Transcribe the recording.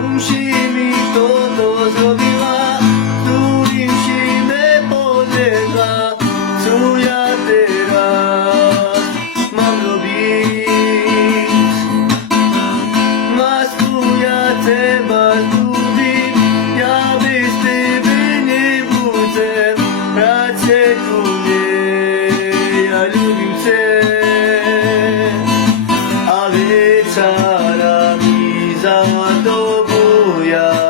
Musimy to zrobiła, którym się nie podległa. Co ja teraz mam robić? Masku, ja trzeba zgubić, ja bez tebe nie budzę. Pracę tu nie, ja lubię cię, a wieczorami za tobą ja